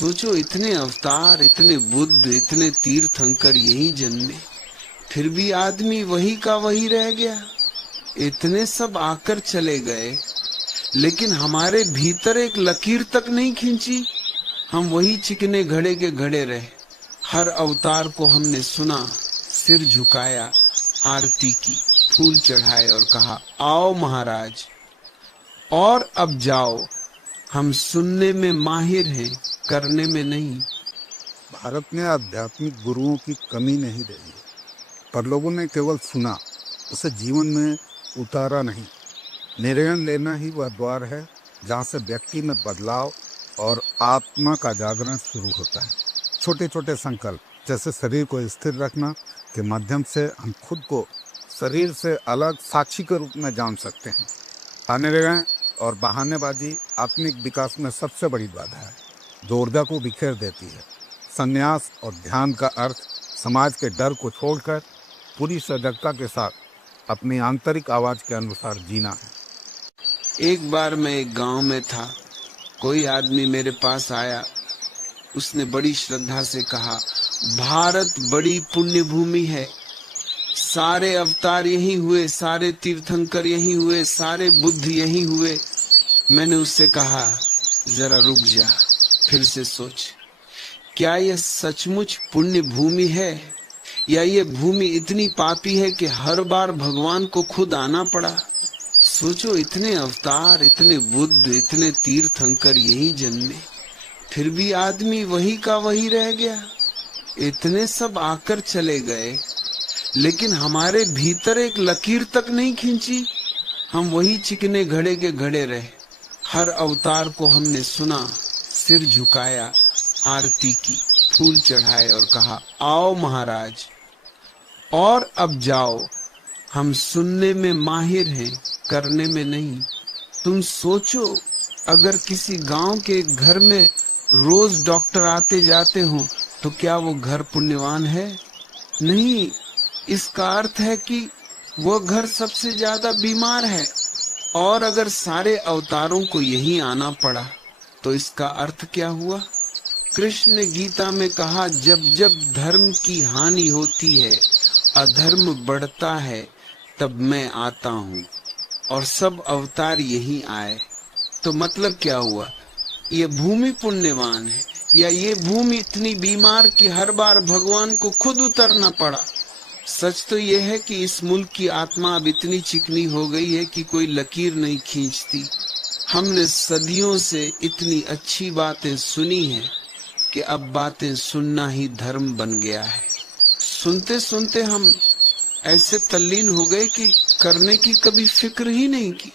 सोचो, इतने अवतार, इतने बुद्ध, इतने तीर्थंकर यही जन्मे, फिर भी आदमी वही का वही रह गया। इतने सब आकर चले गए, लेकिन हमारे भीतर एक लकीर तक नहीं खींची। हम वही चिकने घड़े के घड़े रहे। हर अवतार को हमने सुना, सिर झुकाया, आरती की, फूल चढ़ाए और कहा, आओ महाराज, और अब जाओ। हम सुनने में माहिर हैं, करने में नहीं। भारत में आध्यात्मिक गुरुओं की कमी नहीं रही है, पर लोगों ने केवल सुना, उसे जीवन में उतारा नहीं। निर्णय लेना ही वह द्वार है जहाँ से व्यक्ति में बदलाव और आत्मा का जागरण शुरू होता है। छोटे छोटे संकल्प, जैसे शरीर को स्थिर रखना, के माध्यम से हम खुद को शरीर से अलग साक्षी के रूप में जान सकते हैं। अनिर्णय और बहानेबाजी आत्मिक विकास में सबसे बड़ी बाधा है, जो ऊर्जा को बिखेर देती है। संन्यास और ध्यान का अर्थ समाज के डर को छोड़कर पूरी सजगता के साथ अपनी आंतरिक आवाज के अनुसार जीना है। एक बार मैं एक गांव में था। कोई आदमी मेरे पास आया। उसने बड़ी श्रद्धा से कहा, भारत बड़ी पुण्य भूमि है, सारे अवतार यहीं हुए, सारे तीर्थंकर यहीं हुए, सारे बुद्ध यहीं हुए। मैंने उससे कहा, जरा रुक जा, फिर से सोच, क्या यह सचमुच पुण्य भूमि है, या ये भूमि इतनी पापी है कि हर बार भगवान को खुद आना पड़ा? सोचो, इतने अवतार, इतने बुद्ध, इतने तीर्थंकर यही जन्मे, फिर भी आदमी वही का वही रह गया। इतने सब आकर चले गए, लेकिन हमारे भीतर एक लकीर तक नहीं खींची। हम वही चिकने घड़े के घड़े रहे। हर अवतार को हमने सुना, सिर झुकाया, आरती की, फूल चढ़ाए और कहा, आओ महाराज, और अब जाओ। हम सुनने में माहिर हैं, करने में नहीं। तुम सोचो, अगर किसी गांव के घर में रोज डॉक्टर आते जाते हो, तो क्या वो घर पुण्यवान है? नहीं। इसका अर्थ है कि वो घर सबसे ज्यादा बीमार है। और अगर सारे अवतारों को यहीं आना पड़ा, तो इसका अर्थ क्या हुआ? कृष्ण ने गीता में कहा, जब जब धर्म की हानि होती है, अधर्म बढ़ता है, तब मैं आता हूँ, और सब अवतार यहीं आए। तो मतलब क्या हुआ? ये भूमि पुण्यवान है, या ये भूमि इतनी बीमार कि हर बार भगवान को खुद उतरना पड़ा? सच तो यह है कि इस मुल्क की आत्मा अब इतनी चिकनी हो गई है कि कोई लकीर नहीं खींचती। हमने सदियों से इतनी अच्छी बातें सुनी हैं कि अब बातें सुनना ही धर्म बन गया है। सुनते सुनते हम ऐसे तल्लीन हो गए कि करने की कभी फिक्र ही नहीं की।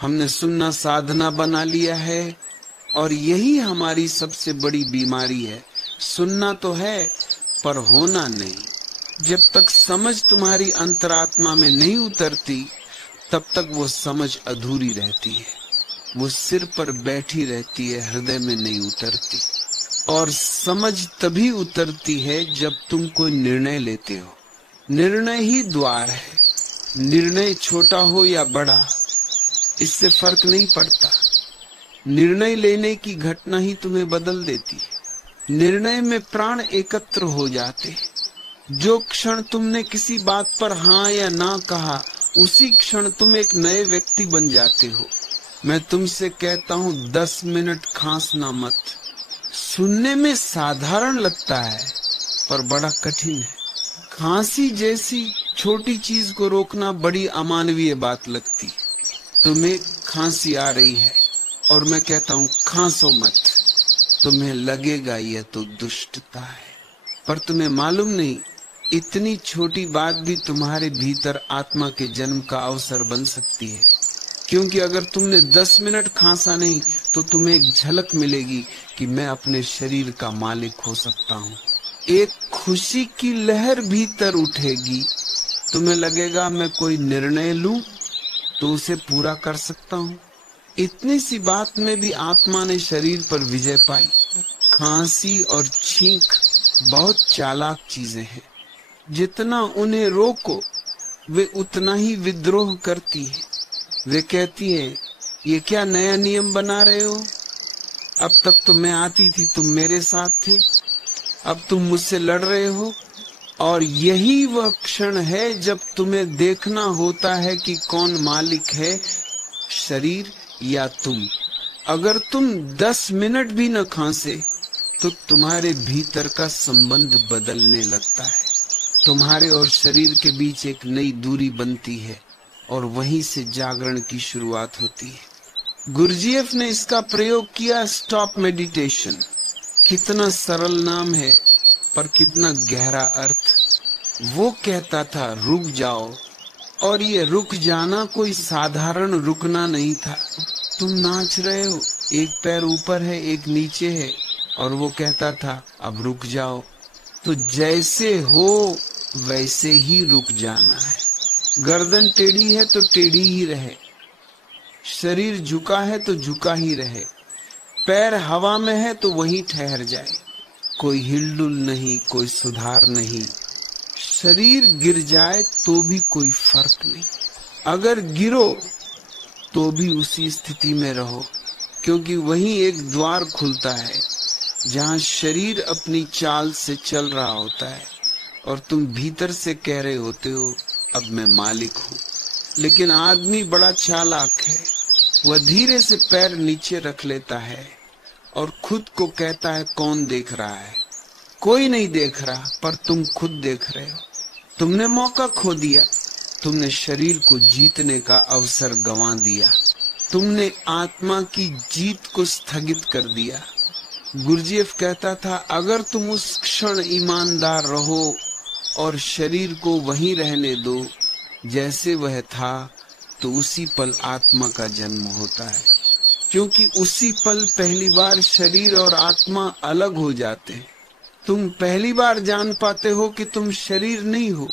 हमने सुनना साधना बना लिया है, और यही हमारी सबसे बड़ी बीमारी है। सुनना तो है, पर होना नहीं। जब तक समझ तुम्हारी अंतरात्मा में नहीं उतरती, तब तक वो समझ अधूरी रहती है। वो सिर पर बैठी रहती है, हृदय में नहीं उतरती। और समझ तभी उतरती है जब तुम कोई निर्णय लेते हो। निर्णय ही द्वार है। निर्णय छोटा हो या बड़ा, इससे फर्क नहीं पड़ता। निर्णय लेने की घटना ही तुम्हें बदल देती है। निर्णय में प्राण एकत्र हो जाते। जो क्षण तुमने किसी बात पर हाँ या ना कहा, उसी क्षण तुम एक नए व्यक्ति बन जाते हो। मैं तुमसे कहता हूँ, 10 मिनट खांसना मत। सुनने में साधारण लगता है, पर बड़ा कठिन है। खांसी जैसी छोटी चीज को रोकना बड़ी अमानवीय बात लगती। तुम्हें खांसी आ रही है और मैं कहता हूँ खांसो मत, तुम्हें लगेगा यह तो दुष्टता है, पर तुम्हें मालूम नहीं, इतनी छोटी बात भी तुम्हारे भीतर आत्मा के जन्म का अवसर बन सकती है। क्योंकि अगर तुमने 10 मिनट खांसा नहीं, तो तुम्हें एक झलक मिलेगी कि मैं अपने शरीर का मालिक हो सकता हूँ। एक खुशी की लहर भीतर उठेगी। तुम्हें लगेगा मैं कोई निर्णय लूं तो उसे पूरा कर सकता हूँ। इतनी सी बात में भी आत्मा ने शरीर पर विजय पाई। खांसी और छींक बहुत चालाक चीजें हैं। जितना उन्हें रोको, वे उतना ही विद्रोह करती है। वे कहती है, ये क्या नया नियम बना रहे हो? अब तक तो मैं आती थी, तुम मेरे साथ थे, अब तुम मुझसे लड़ रहे हो। और यही वह क्षण है जब तुम्हें देखना होता है कि कौन मालिक है, शरीर या तुम। अगर तुम 10 मिनट भी न खांसे तो तुम्हारे भीतर का संबंध बदलने लगता है। तुम्हारे और शरीर के बीच एक नई दूरी बनती है और वहीं से जागरण की शुरुआत होती है। गुरजीएफ ने इसका प्रयोग किया, स्टॉप मेडिटेशन। कितना सरल नाम है पर कितना गहरा अर्थ। वो कहता था रुक जाओ, और ये रुक जाना कोई साधारण रुकना नहीं था। तुम नाच रहे हो, एक पैर ऊपर है एक नीचे है, और वो कहता था अब रुक जाओ। तो जैसे हो वैसे ही रुक जाना है। गर्दन टेढ़ी है तो टेढ़ी ही रहे, शरीर झुका है तो झुका ही रहे, पैर हवा में है तो वहीं ठहर जाए। कोई हिलडुल नहीं, कोई सुधार नहीं। शरीर गिर जाए तो भी कोई फर्क नहीं। अगर गिरो तो भी उसी स्थिति में रहो, क्योंकि वहीं एक द्वार खुलता है जहां शरीर अपनी चाल से चल रहा होता है और तुम भीतर से कह रहे होते हो अब मैं मालिक हूं। लेकिन आदमी बड़ा चालाक है, वह धीरे से पैर नीचे रख लेता है और खुद को कहता है कौन देख रहा है। कोई नहीं देख रहा, पर तुम खुद देख रहे हो। तुमने मौका खो दिया, तुमने शरीर को जीतने का अवसर गंवा दिया, तुमने आत्मा की जीत को स्थगित कर दिया। गुरजीएफ कहता था अगर तुम उस क्षण ईमानदार रहो और शरीर को वहीं रहने दो जैसे वह था, तो उसी पल आत्मा का जन्म होता है। क्योंकि उसी पल पहली बार शरीर और आत्मा अलग हो जाते हैं। तुम पहली बार जान पाते हो कि तुम शरीर नहीं हो।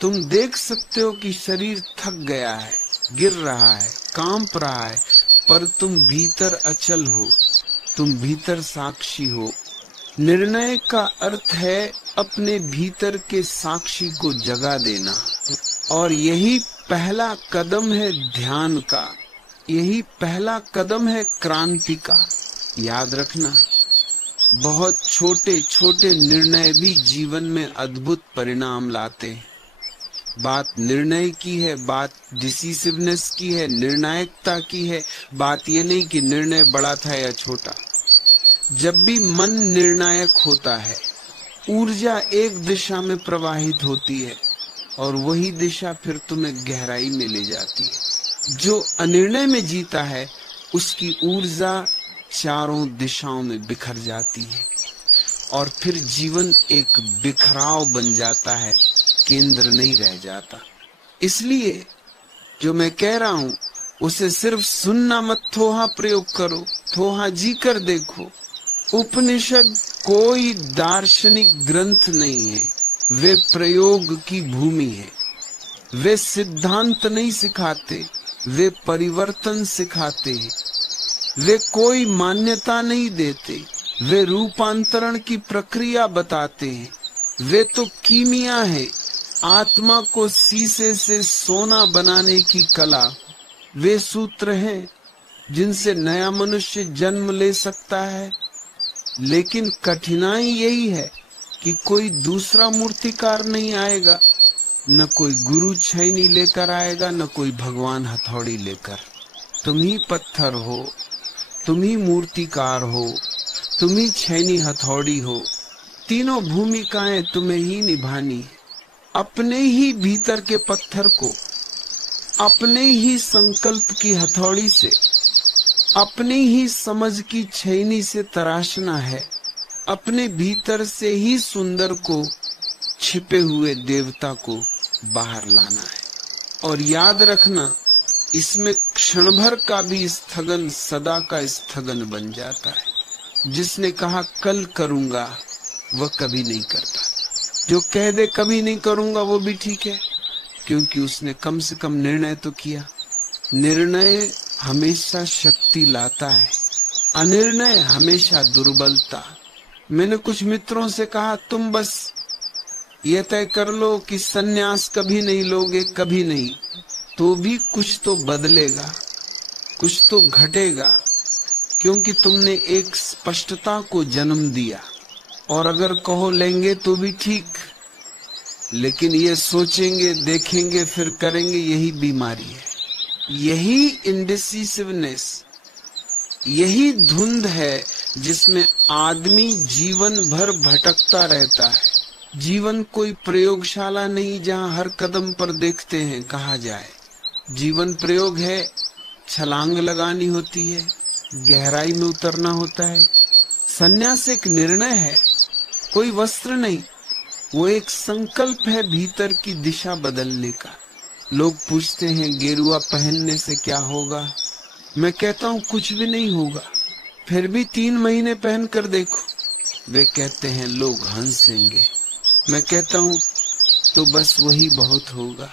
तुम देख सकते हो कि शरीर थक गया है, गिर रहा है, कांप रहा है, पर तुम भीतर अचल हो, तुम भीतर साक्षी हो। निर्णय का अर्थ है अपने भीतर के साक्षी को जगा देना, और यही पहला कदम है ध्यान का, यही पहला कदम है क्रांति का। याद रखना, बहुत छोटे छोटे निर्णय भी जीवन में अद्भुत परिणाम लाते हैं। बात निर्णय की है, बात डिसिसिवनेस की है, निर्णायकता की है। बात ये नहीं कि निर्णय बड़ा था या छोटा। जब भी मन निर्णायक होता है, ऊर्जा एक दिशा में प्रवाहित होती है और वही दिशा फिर तुम्हें गहराई में ले जाती है। जो अनिर्णय में जीता है उसकी ऊर्जा चारों दिशाओं में बिखर जाती है और फिर जीवन एक बिखराव बन जाता है, केंद्र नहीं रह जाता। इसलिए जो मैं कह रहा हूं उसे सिर्फ सुनना मत, थोहा प्रयोग करो, थोहा जी कर देखो। उपनिषद कोई दार्शनिक ग्रंथ नहीं है, वे प्रयोग की भूमि है। वे सिद्धांत नहीं सिखाते, वे परिवर्तन सिखाते हैं। वे कोई मान्यता नहीं देते, वे रूपांतरण की प्रक्रिया बताते हैं। वे तो कीमिया है, आत्मा को शीशे से सोना बनाने की कला। वे सूत्र हैं जिनसे नया मनुष्य जन्म ले सकता है। लेकिन कठिनाई यही है कि कोई दूसरा मूर्तिकार नहीं आएगा, न कोई गुरु छैनी लेकर आएगा, न कोई भगवान हथौड़ी लेकर। तुम ही पत्थर हो, तुम ही मूर्तिकार हो, तुम ही छैनी हथौड़ी हो। तीनों भूमिकाएं तुम्हें ही निभानी। अपने ही भीतर के पत्थर को अपने ही संकल्प की हथौड़ी से, अपनी ही समझ की छैनी से तराशना है। अपने भीतर से ही सुंदर को, छिपे हुए देवता को बाहर लाना है। और याद रखना, इसमें क्षण भर का भी स्थगन सदा का स्थगन बन जाता है। जिसने कहा कल करूंगा वह कभी नहीं करता। जो कह दे कभी नहीं करूंगा वो भी ठीक है, क्योंकि उसने कम से कम निर्णय तो किया। निर्णय हमेशा शक्ति लाता है, अनिर्णय हमेशा दुर्बलता। मैंने कुछ मित्रों से कहा तुम बस ये तय कर लो कि सन्यास कभी नहीं लोगे, कभी नहीं, तो भी कुछ तो बदलेगा, कुछ तो घटेगा। क्योंकि तुमने एक स्पष्टता को जन्म दिया। और अगर कहो लेंगे तो भी ठीक, लेकिन ये सोचेंगे, देखेंगे, फिर करेंगे, यही बीमारी है। यही इंडिसिसिवनेस, यही धुंध है जिसमें आदमी जीवन भर भटकता रहता है। जीवन कोई प्रयोगशाला नहीं जहां हर कदम पर देखते हैं कहा जाए। जीवन प्रयोग है, छलांग लगानी होती है, गहराई में उतरना होता है। संन्यास एक निर्णय है, कोई वस्त्र नहीं, वो एक संकल्प है भीतर की दिशा बदलने का। लोग पूछते हैं गेरुआ पहनने से क्या होगा? मैं कहता हूँ कुछ भी नहीं होगा, फिर भी 3 महीने पहन कर देखो। वे कहते हैं लोग हंसेंगे। मैं कहता हूँ तो बस वही बहुत होगा।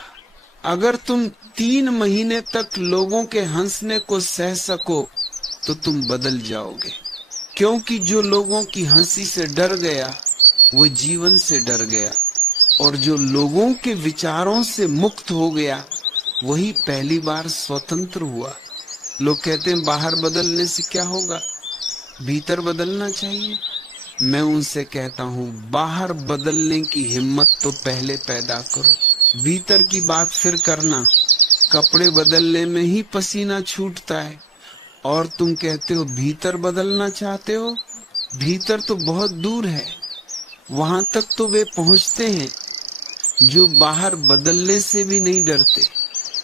अगर तुम 3 महीने तक लोगों के हंसने को सह सको तो तुम बदल जाओगे, क्योंकि जो लोगों की हंसी से डर गया वो जीवन से डर गया, और जो लोगों के विचारों से मुक्त हो गया वही पहली बार स्वतंत्र हुआ। लोग कहते हैं बाहर बदलने से क्या होगा, भीतर बदलना चाहिए। मैं उनसे कहता हूँ बाहर बदलने की हिम्मत तो पहले पैदा करो, भीतर की बात फिर करना। कपड़े बदलने में ही पसीना छूटता है और तुम कहते हो भीतर बदलना चाहते हो। भीतर तो बहुत दूर है, वहां तक तो वे पहुंचते हैं जो बाहर बदलने से भी नहीं डरते।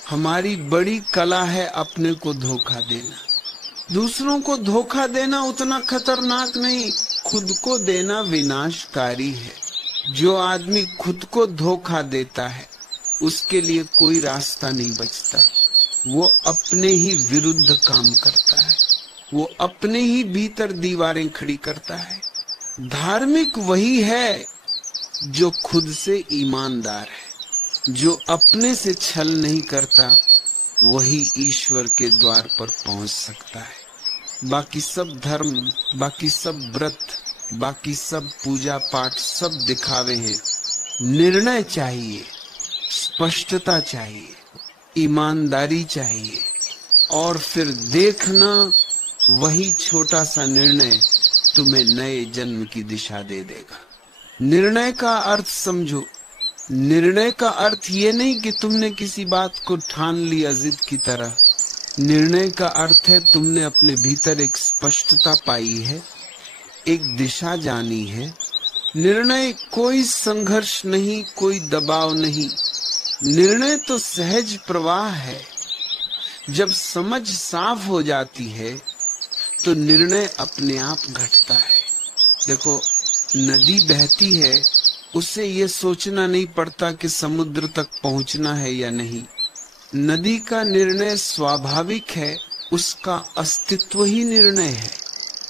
हमारी बड़ी कला है अपने को धोखा देना। दूसरों को धोखा देना उतना खतरनाक नहीं, खुद को देना विनाशकारी है। जो आदमी खुद को धोखा देता है उसके लिए कोई रास्ता नहीं बचता। वो अपने ही विरुद्ध काम करता है, वो अपने ही भीतर दीवारें खड़ी करता है। धार्मिक वही है जो खुद से ईमानदार है, जो अपने से छल नहीं करता, वही ईश्वर के द्वार पर पहुंच सकता है। बाकी सब धर्म, बाकी सब व्रत, बाकी सब पूजा पाठ सब दिखावे हैं। निर्णय चाहिए, स्पष्टता चाहिए, ईमानदारी चाहिए, और फिर देखना वही छोटा सा निर्णय तुम्हें नए जन्म की दिशा दे देगा। निर्णय का अर्थ समझो। निर्णय का अर्थ ये नहीं कि तुमने किसी बात को ठान लिया जिद की तरह। निर्णय का अर्थ है तुमने अपने भीतर एक स्पष्टता पाई है, एक दिशा जानी है। निर्णय कोई संघर्ष नहीं, कोई दबाव नहीं। निर्णय तो सहज प्रवाह है। जब समझ साफ हो जाती है तो निर्णय अपने आप घटता है। देखो, नदी बहती है, उसे ये सोचना नहीं पड़ता कि समुद्र तक पहुंचना है या नहीं। नदी का निर्णय स्वाभाविक है, उसका अस्तित्व ही निर्णय है।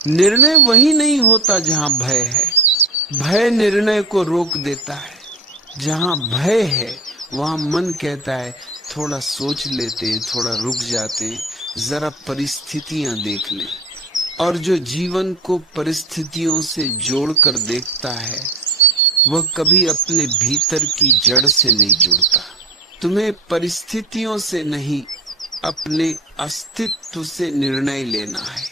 निर्णय वही नहीं होता जहां भय है। भय निर्णय को रोक देता है। जहां भय है वहां मन कहता है थोड़ा सोच लेते हैं, थोड़ा रुक जाते हैं, जरा परिस्थितियां देख लें। और जो जीवन को परिस्थितियों से जोड़कर देखता है वह कभी अपने भीतर की जड़ से नहीं जुड़ता। तुम्हें परिस्थितियों से नहीं, अपने अस्तित्व से निर्णय लेना है।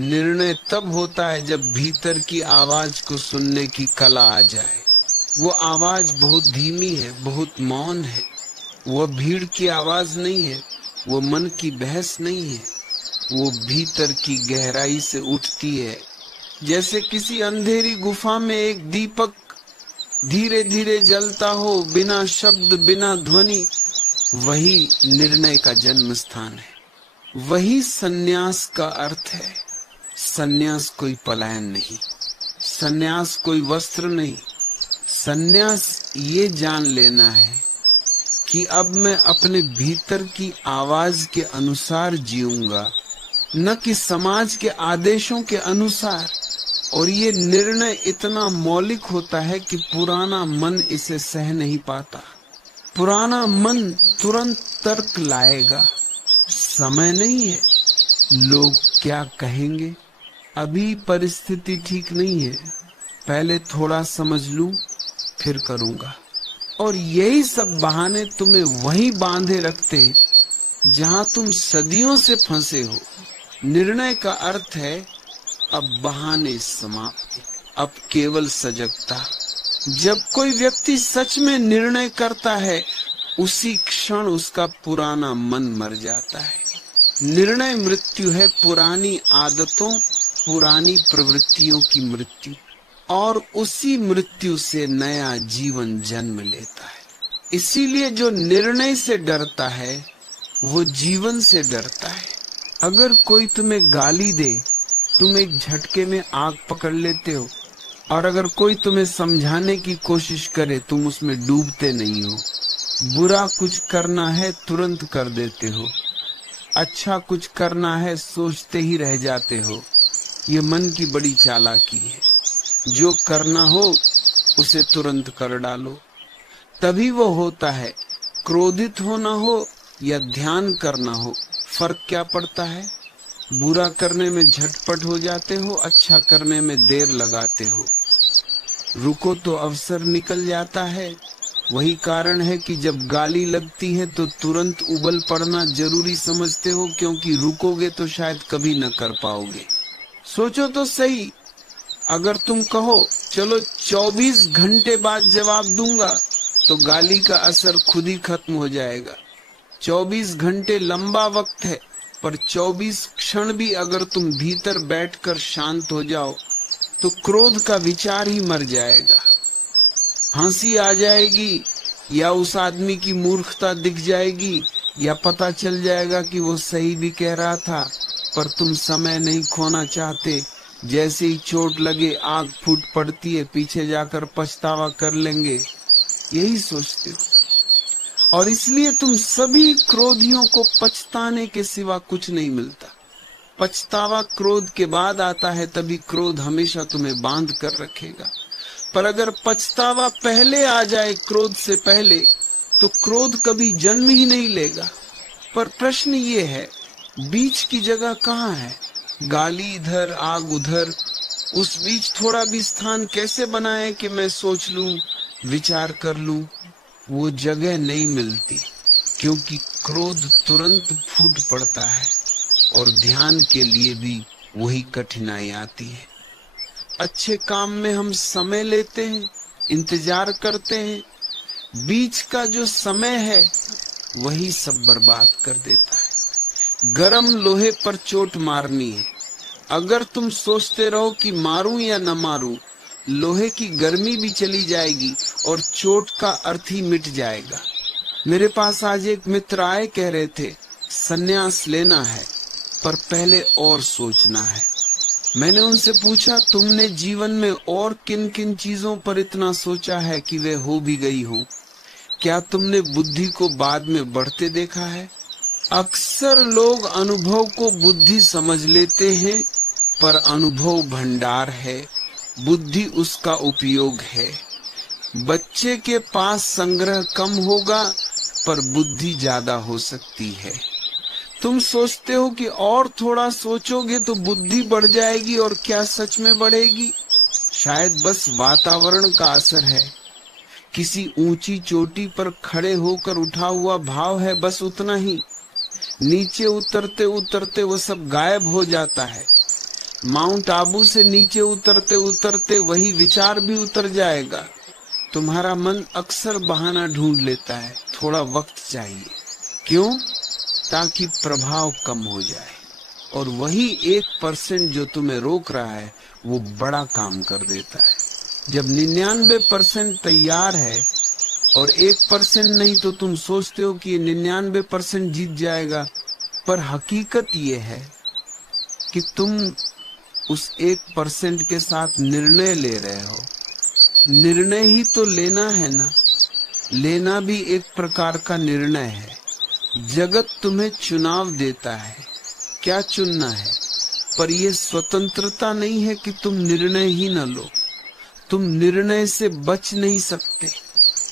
निर्णय तब होता है जब भीतर की आवाज को सुनने की कला आ जाए। वो आवाज बहुत धीमी है, बहुत मौन है। वो भीड़ की आवाज नहीं है, वो मन की बहस नहीं है, वो भीतर की गहराई से उठती है। जैसे किसी अंधेरी गुफा में एक दीपक धीरे धीरे जलता हो, बिना शब्द, बिना ध्वनि। वही निर्णय का जन्म स्थान है। वही सन्यास का अर्थ है। सन्यास कोई पलायन नहीं, सन्यास कोई वस्त्र नहीं। सन्यास ये जान लेना है कि अब मैं अपने भीतर की आवाज के अनुसार जीऊंगा, न कि समाज के आदेशों के अनुसार। और ये निर्णय इतना मौलिक होता है कि पुराना मन इसे सह नहीं पाता। पुराना मन तुरंत तर्क लाएगा। समय नहीं है, लोग क्या कहेंगे, अभी परिस्थिति ठीक नहीं है, पहले थोड़ा समझ लूं फिर करूंगा। और यही सब बहाने तुम्हें वहीं बांधे रखते जहां तुम सदियों से फंसे हो। निर्णय का अर्थ है अब बहाने समाप्त, अब केवल सजगता। जब कोई व्यक्ति सच में निर्णय करता है, उसी क्षण उसका पुराना मन मर जाता है। निर्णय मृत्यु है, पुरानी आदतों, पुरानी प्रवृत्तियों की मृत्यु, और उसी मृत्यु से नया जीवन जन्म लेता है। इसीलिए जो निर्णय से डरता है वो जीवन से डरता है। अगर कोई तुम्हें गाली दे, तुम एक झटके में आग पकड़ लेते हो, और अगर कोई तुम्हें समझाने की कोशिश करे, तुम उसमें डूबते नहीं हो। बुरा कुछ करना है तुरंत कर देते हो, अच्छा कुछ करना है सोचते ही रह जाते हो। ये मन की बड़ी चालाकी है। जो करना हो उसे तुरंत कर डालो, तभी वो होता है। क्रोधित होना हो या ध्यान करना हो, फर्क क्या पड़ता है? बुरा करने में झटपट हो जाते हो, अच्छा करने में देर लगाते हो। रुको तो अवसर निकल जाता है। वही कारण है कि जब गाली लगती है तो तुरंत उबल पड़ना जरूरी समझते हो, क्योंकि रुकोगे तो शायद कभी न कर पाओगे। सोचो तो सही, अगर तुम कहो चलो 24 घंटे बाद जवाब दूंगा, तो गाली का असर खुद ही खत्म हो जाएगा। 24 घंटे लंबा वक्त है, पर 24 क्षण भी अगर तुम भीतर बैठकर शांत हो जाओ तो क्रोध का विचार ही मर जाएगा। हंसी आ जाएगी, या उस आदमी की मूर्खता दिख जाएगी, या पता चल जाएगा कि वो सही भी कह रहा था, पर तुम समय नहीं खोना चाहते। जैसे ही चोट लगे आग फूट पड़ती है, पीछे जाकर पछतावा कर लेंगे, यही सोचते हो। और इसलिए तुम सभी क्रोधियों को पछताने के सिवा कुछ नहीं मिलता। पछतावा क्रोध के बाद आता है, तभी क्रोध हमेशा तुम्हें बांध कर रखेगा। पर अगर पछतावा पहले आ जाए क्रोध से पहले, तो क्रोध कभी जन्म ही नहीं लेगा। पर प्रश्न ये है, बीच की जगह कहाँ है? गाली इधर, आग उधर, उस बीच थोड़ा भी स्थान कैसे बनाए कि मैं सोच लूं, विचार कर लूं? वो जगह नहीं मिलती, क्योंकि क्रोध तुरंत फूट पड़ता है, और ध्यान के लिए भी वही कठिनाई आती है। अच्छे काम में हम समय लेते हैं, इंतजार करते हैं, बीच का जो समय है वही सब बर्बाद कर देता है। गरम लोहे पर चोट मारनी है। अगर तुम सोचते रहो कि मारूं या न मारूं, लोहे की गर्मी भी चली जाएगी और चोट का अर्थ ही मिट जाएगा। मेरे पास आज एक मित्र आए, कह रहे थे संन्यास लेना है, पर पहले और सोचना है। मैंने उनसे पूछा, तुमने जीवन में और किन किन चीजों पर इतना सोचा है कि वे हो भी गई हो? क्या तुमने बुद्धि को बाद में बढ़ते देखा है? अक्सर लोग अनुभव को बुद्धि समझ लेते हैं, पर अनुभव भंडार है, बुद्धि उसका उपयोग है। बच्चे के पास संग्रह कम होगा, पर बुद्धि ज्यादा हो सकती है। तुम सोचते हो कि और थोड़ा सोचोगे तो बुद्धि बढ़ जाएगी, और क्या सच में बढ़ेगी? शायद बस वातावरण का असर है। किसी ऊंची चोटी पर खड़े होकर उठा हुआ भाव है, बस उतना ही। नीचे उतरते उतरते वो सब गायब हो जाता है। माउंट आबू से नीचे उतरते उतरते वही विचार भी उतर जाएगा। तुम्हारा मन अक्सर बहाना ढूंढ लेता है, थोड़ा वक्त चाहिए। क्यों? ताकि प्रभाव कम हो जाए, और वही 1% जो तुम्हें रोक रहा है वो बड़ा काम कर देता है। जब 99% तैयार है और 1% नहीं, तो तुम सोचते हो कि 99% जीत जाएगा, पर हकीकत ये है कि तुम उस 1% के साथ निर्णय ले रहे हो। निर्णय ही तो लेना है ना, लेना भी एक प्रकार का निर्णय है। जगत तुम्हें चुनाव देता है, क्या चुनना है, पर यह स्वतंत्रता नहीं है कि तुम निर्णय ही न लो। तुम निर्णय से बच नहीं सकते।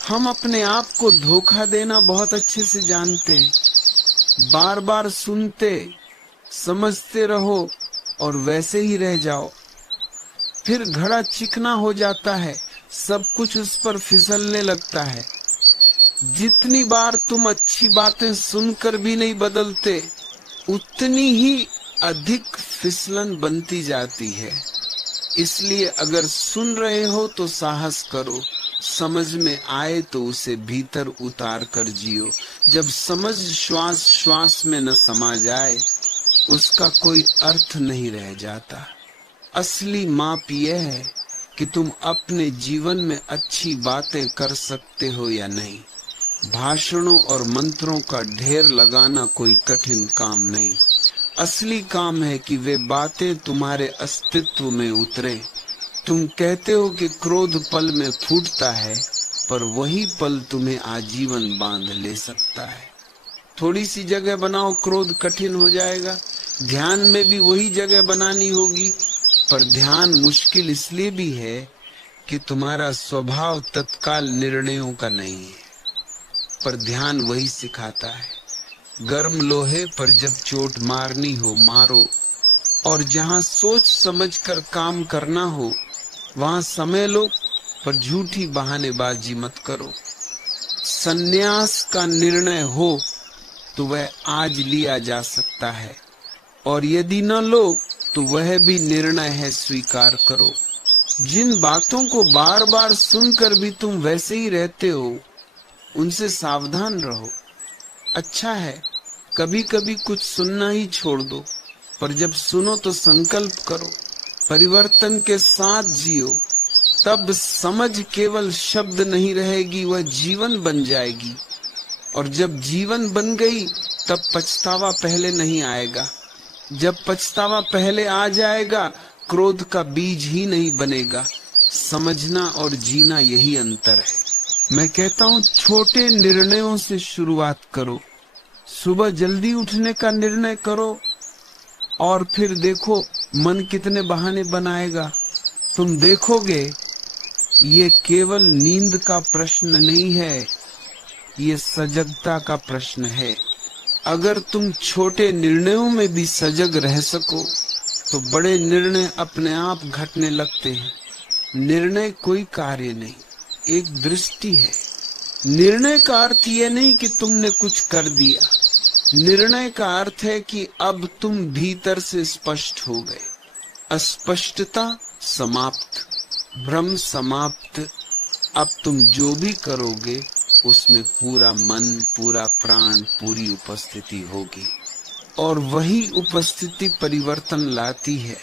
हम अपने आप को धोखा देना बहुत अच्छे से जानते हैं। बार बार सुनते, समझते रहो और वैसे ही रह जाओ। फिर घड़ा चिकना हो जाता है, सब कुछ उस पर फिसलने लगता है। जितनी बार तुम अच्छी बातें सुनकर भी नहीं बदलते, उतनी ही अधिक फिसलन बनती जाती है। इसलिए अगर सुन रहे हो तो साहस करो, समझ में आए तो उसे भीतर उतार कर जियो। जब समझ श्वास श्वास में न समा जाए, उसका कोई अर्थ नहीं रह जाता। असली माप यह है कि तुम अपने जीवन में अच्छी बातें कर सकते हो या नहीं। भाषणों और मंत्रों का ढेर लगाना कोई कठिन काम नहीं। असली काम है कि वे बातें तुम्हारे अस्तित्व में उतरे। तुम कहते हो कि क्रोध पल में फूटता है, पर वही पल तुम्हें आजीवन बांध ले सकता है। थोड़ी सी जगह बनाओ, क्रोध कठिन हो जाएगा। ध्यान में भी वही जगह बनानी होगी, पर ध्यान मुश्किल इसलिए भी है कि तुम्हारा स्वभाव तत्काल निर्णयों का नहीं है। पर ध्यान वही सिखाता है, गर्म लोहे पर जब चोट मारनी हो मारो, और जहां सोच समझकर काम करना हो वहां समय लो, पर झूठी बहानेबाजी मत करो। संन्यास का निर्णय हो तो वह आज लिया जा सकता है, और यदि न लो तो वह भी निर्णय है, स्वीकार करो। जिन बातों को बार बार सुनकर भी तुम वैसे ही रहते हो, उनसे सावधान रहो। अच्छा है, कभी कभी कुछ सुनना ही छोड़ दो, पर जब सुनो तो संकल्प करो, परिवर्तन के साथ जियो। तब समझ केवल शब्द नहीं रहेगी, वह जीवन बन जाएगी। और जब जीवन बन गई तब पछतावा पहले नहीं आएगा। जब पछतावा पहले आ जाएगा, क्रोध का बीज ही नहीं बनेगा। समझना और जीना यही अंतर है। मैं कहता हूँ, छोटे निर्णयों से शुरुआत करो। सुबह जल्दी उठने का निर्णय करो, और फिर देखो मन कितने बहाने बनाएगा। तुम देखोगे ये केवल नींद का प्रश्न नहीं है, ये सजगता का प्रश्न है। अगर तुम छोटे निर्णयों में भी सजग रह सको तो बड़े निर्णय अपने आप घटने लगते हैं। निर्णय कोई कार्य नहीं, एक दृष्टि है। निर्णय का अर्थ यह नहीं कि तुमने कुछ कर दिया। निर्णय का अर्थ है कि अब तुम भीतर से स्पष्ट हो गए। अस्पष्टता समाप्त, भ्रम समाप्त। अब तुम जो भी करोगे उसमें पूरा मन, पूरा प्राण, पूरी उपस्थिति होगी, और वही उपस्थिति परिवर्तन लाती है।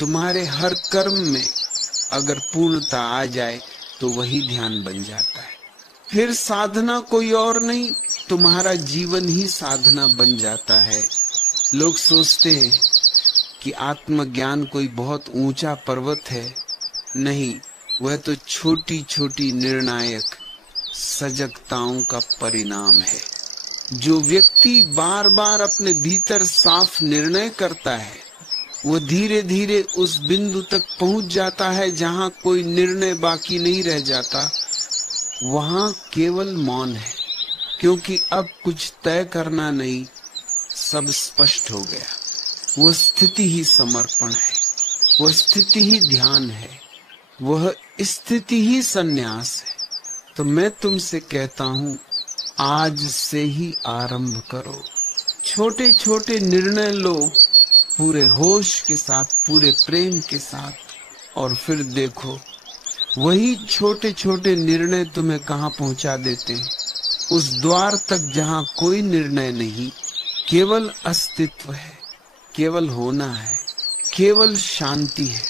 तुम्हारे हर कर्म में अगर पूर्णता आ जाए तो वही ध्यान बन जाता है। फिर साधना कोई और नहीं, तुम्हारा जीवन ही साधना बन जाता है। लोग सोचते हैं कि आत्मज्ञान कोई बहुत ऊंचा पर्वत है। नहीं, वह तो छोटी छोटी निर्णायक सजगताओं का परिणाम है। जो व्यक्ति बार बार अपने भीतर साफ निर्णय करता है, वो धीरे धीरे उस बिंदु तक पहुंच जाता है जहां कोई निर्णय बाकी नहीं रह जाता। वहां केवल मौन है, क्योंकि अब कुछ तय करना नहीं, सब स्पष्ट हो गया। वह स्थिति ही समर्पण है, वह स्थिति ही ध्यान है, वह स्थिति ही संन्यास है। तो मैं तुमसे कहता हूं, आज से ही आरंभ करो। छोटे छोटे निर्णय लो, पूरे होश के साथ, पूरे प्रेम के साथ, और फिर देखो वही छोटे छोटे निर्णय तुम्हें कहां पहुंचा देते हैं। उस द्वार तक जहां कोई निर्णय नहीं, केवल अस्तित्व है, केवल होना है, केवल शांति है।